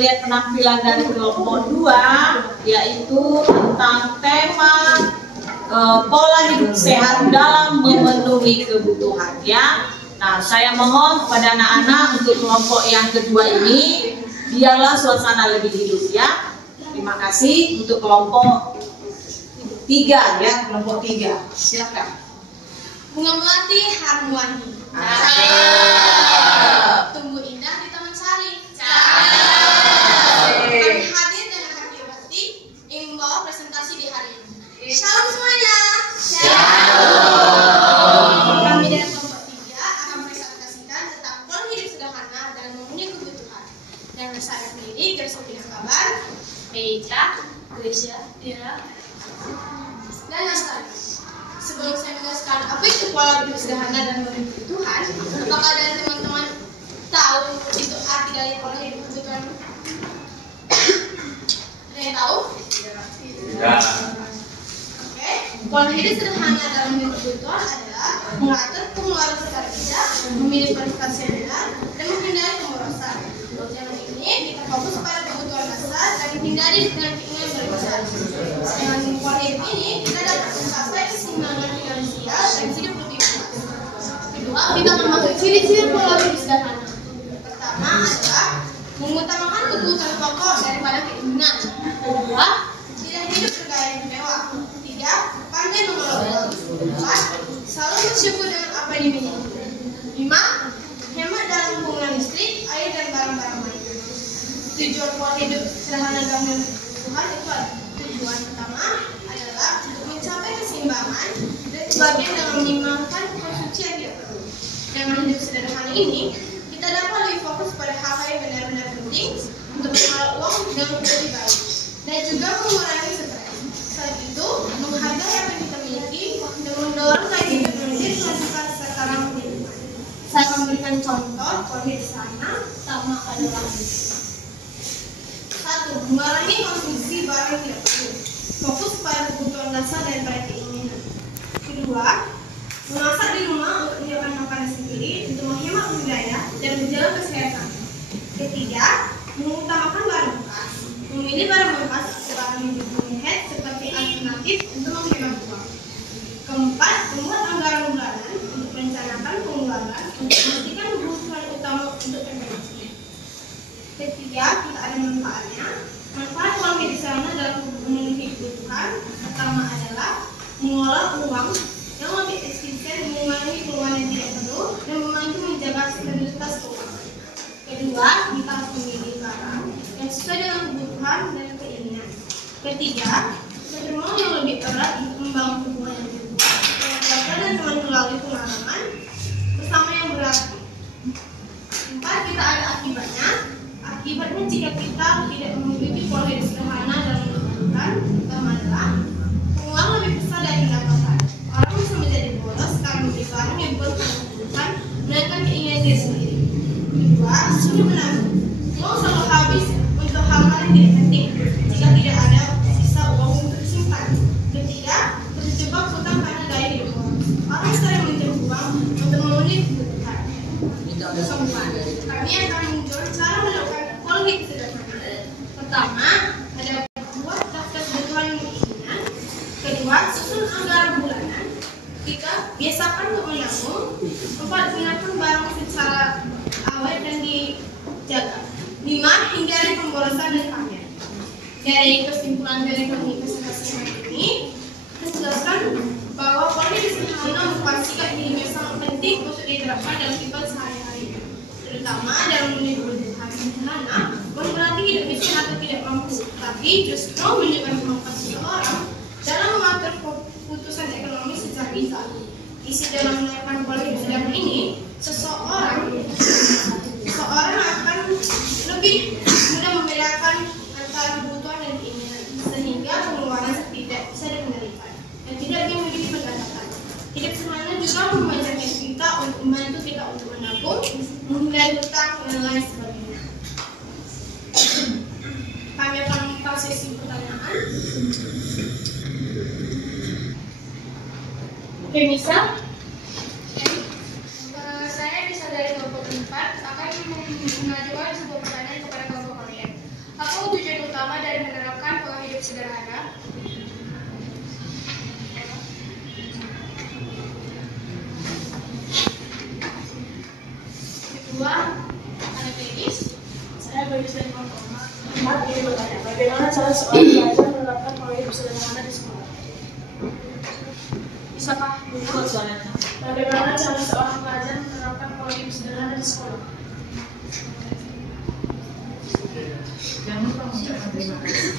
melihat penampilan dari kelompok 2, yaitu tentang tema pola hidup sehat dalam memenuhi kebutuhan, ya. Nah, saya mohon kepada anak-anak untuk kelompok yang kedua ini, biarlah suasana lebih hidup, ya. Terima kasih. Untuk kelompok 3, ya, kelompok 3. Silakan. Bunga melati harmoni. Tumbuh indah di Taman Sari. Kami hadir dengan hati hati ingin membawa presentasi di hari ini. Shalom semuanya. Shalom. Kami dari kelompok 3 akan presentasikan tentang pola hidup sederhana dan memenuhi kebutuhan. Dan saya sendiri Gracia Kabar, Meika, Gracia, Dira, dan Lestari. Sebelum saya menjelaskan apa itu pola hidup sederhana dan memenuhi kebutuhan, apakah dari teman-teman tahu itu arti dari pola hidup kebutuhan? Ada yang tahu? Tidak. Oke, pola hidup sederhana dalam memenuhi kebutuhan adalah mengatur pengeluaran secara bijak, memilih prioritas yang benar, dan menghindari pemborosan. Dalam ini kita fokus pada kebutuhan dasar dan menghindari dengan keinginan berlebihan. Dengan pola hidup ini kita dapat mencapai keseimbangan finansial dan hidup lebih puas. Kedua, kita memasuki ciri-ciri pola hidup sederhana. Pertama adalah mengutamakan kebutuhan pokok daripada keinginan. Kedua, tidak hidup bergaya yang mewah. Tiga, pandai mengelola uang. Empat, selalu bersyukur dengan apa yang dimiliki. Lima, hemat dalam penggunaan listrik, air, dan barang-barang lain. Tujuan pola hidup sederhana dalam kebutuhan itu adalah tujuan pertama adalah untuk mencapai keseimbangan dan sebagian dengan meminimalkan konsumsi yang tidak perlu. Dengan hidup sederhana ini, kita dapat lebih fokus pada hal-hal yang benar-benar penting untuk mengelola uang dengan lebih baik dan juga mengurangi stres. Selain itu, menghargai apa yang kita miliki dan mendorong gaya hidup yang dilakukan sekarang ini. Saya memberikan contoh pola hidup sederhana. Pertama adalah 1. Mengurangi konsumsi barang yang tidak perlu. Fokus pada kebutuhan dasar dan pada keinginan. Kedua, memasak di rumah untuk menyiapkan makanan sendiri untuk menghemat biaya dan menjaga kesehatan. Ketiga, mengutamakan barang bekas. Memilih barang bekas atau barang yang dipakai seperti alternatif untuk menghemat uang. Keempat, membuat anggaran bulanan untuk merencanakan pengeluaran untuk memastikan kebutuhan utama untuk emergensi. Ketiga, kita ada manfaatnya. Manfaat pola hidup sederhana dalam memenuhi kebutuhan pertama adalah mengelola uang yang lebih efisien, mengurangi pengeluaran yang tidak perlu, dan membantu menjaga stabilitas keuangan. Kedua, kita harus memilih barang yang sesuai dengan kebutuhan dan keinginan. Ketiga, berjuang yang lebih erat untuk membangun hubungan yang lebih kuat dengan keluarga dan teman melalui pengalaman bersama yang berarti. Empat, kita ada akibatnya. Akibatnya jika kita tidak memiliki pola hidup sederhana dalam kebutuhan, pertama adalah pengeluaran lebih besar dari pendapatan. Orang bisa menjadi boros karena membeli barang yang bukan kebutuhan, melainkan keinginan diri sendiri. Kedua, sulit menabung. Uang selalu habis untuk hal-hal yang tidak penting jika tidak ada sisa uang untuk disimpan. Ketiga, terjebak hutang karena gaya hidup boros. Orang sering menjadi uang untuk memenuhi kebutuhan. Keempat, kami akan menunjukkan cara melakukan pola hidup sederhana. Pertama, ada buat daftar kebutuhan yang keinginan. Kedua, susun anggaran bulanan. Tiga, biasakan untuk menabung. Empat, gunakan barang secara awet dan dijaga. Lima, hindari pemborosan dan pamer. Dari kesimpulan dari kami presentasi hari ini, menjelaskan bahwa pola hidup sederhana merupakan sikap hidup yang sangat penting untuk diterapkan dalam kehidupan sehari-hari, terutama dalam memenuhi kebutuhan sederhana. Bukan berarti hidup miskin atau tidak mampu, tapi justru menunjukkan kemampuan seseorang dalam mengatur keputusan ekonomi secara bijak. Isi dalam menerapkan pola hidup sederhana ini, seseorang akan lebih mudah membedakan antara kebutuhan dan keinginan, sehingga pengeluaran tidak bisa dikendalikan dan tidak memiliki pendapatan. Hidup sederhana juga mengajarkan kita untuk membantu kita untuk menabung, menghindari hutang, dan lain sebagainya. Kami akan membuka sesi pertanyaan. Oke, Misa. Saya bisa dari kelompok 4 akan mengajukan sebuah pertanyaan kepada kelompok kalian. cara seorang pelajar menerapkan pola hidup sederhana di sekolah? Bisakah Ikut soalnya. bagaimana cara seorang pelajar menerapkan pola hidup sederhana di sekolah? Jangan lupa mengucapkan terima kasih.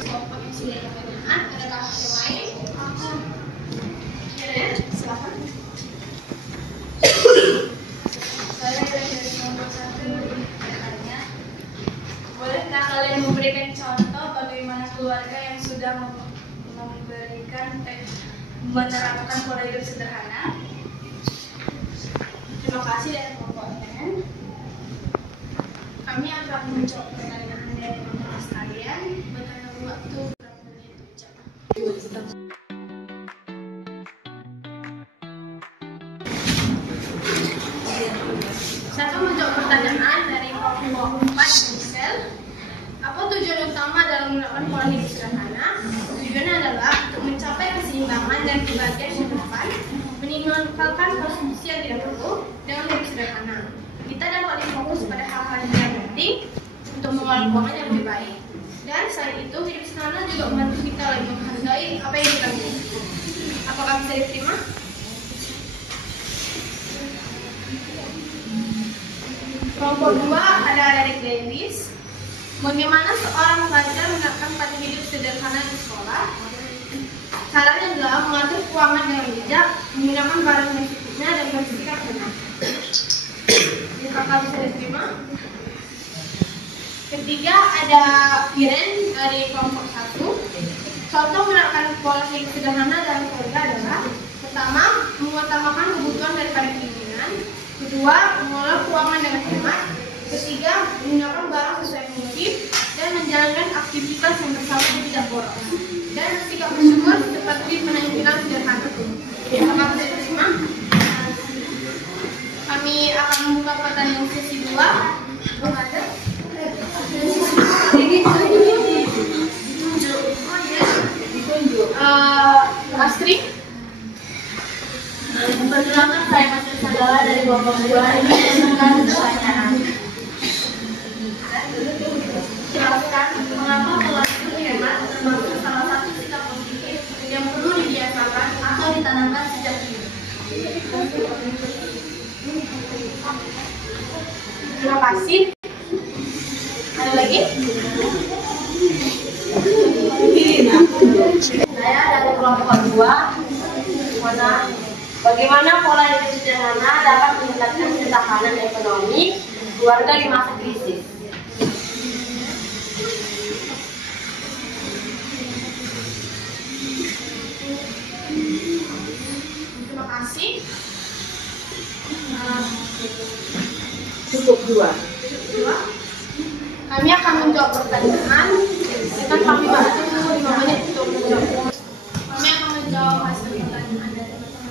Kelompok yang sudah pertanyaan, adakah yang lain? Ya, silakan. Saya dari nomor 1 bertanya, bolehkah kalian memberikan contoh bagaimana keluarga yang sudah menerapkan pola hidup sederhana? Terima kasih dari kelompok N. Kami akan menjawab pertanyaan dari teman-teman sekalian. Berikan waktu berapa menit untuk bicara. Saya akan menjawab pertanyaan dari kelompok 4 Michelle. Apa tujuan utama dalam menerapkan pola hidup sederhana? Tujuannya adalah untuk mencapai keseimbangan dan kebahagiaan kehidupan, meninggalkan konsumsi yang tidak perlu dengan hidup sederhana. Kita dapat fokus pada hal-hal yang penting untuk mengelola keuangan yang lebih baik. Dan selain itu, hidup sederhana juga membantu kita lebih menghargai apa yang kita miliki. Apakah bisa diterima? Kelompok 2 ada Derek Davis. Bagaimana seorang pelajar menerapkan pola hidup sederhana di sekolah? Caranya adalah mengatur keuangan dengan bijak, menggunakan barang yang secukupnya dan bersikap benar. Apakah bisa diterima? Ketiga ada Iren dari kelompok 1. Contoh menerapkan pola hidup sederhana dalam keluarga adalah: pertama, mengutamakan kebutuhan daripada keinginan. Kedua, mengelola keuangan dengan hemat. Ketiga, menggunakan barang sesuai fungsi dan menjalankan aktivitas yang bersama dan tidak boros. Dan bersikap bersyukur seperti penampilan sederhana. Apakah bisa diterima? Kami akan membuka pertanyaan sesi 2. Astrid. Pertama, saya masuk saudara dari kelompok 2 ini menentukan pertanyaan. Jelaskan mengapa pola hidup hemat termasuk salah satu sikap positif yang perlu dibiasakan atau ditanamkan sejak dini. Terima kasih. Ada lagi? Saya dari kelompok 2, bagaimana pola hidup sederhana dapat meningkatkan ketahanan ekonomi keluarga di masa krisis. Terima kasih. Cukup 2. Kami akan menjawab pertanyaan. Kita kami waktu 5 menit untuk menjawab. Kami akan menjawab hasil pertanyaan dari teman-teman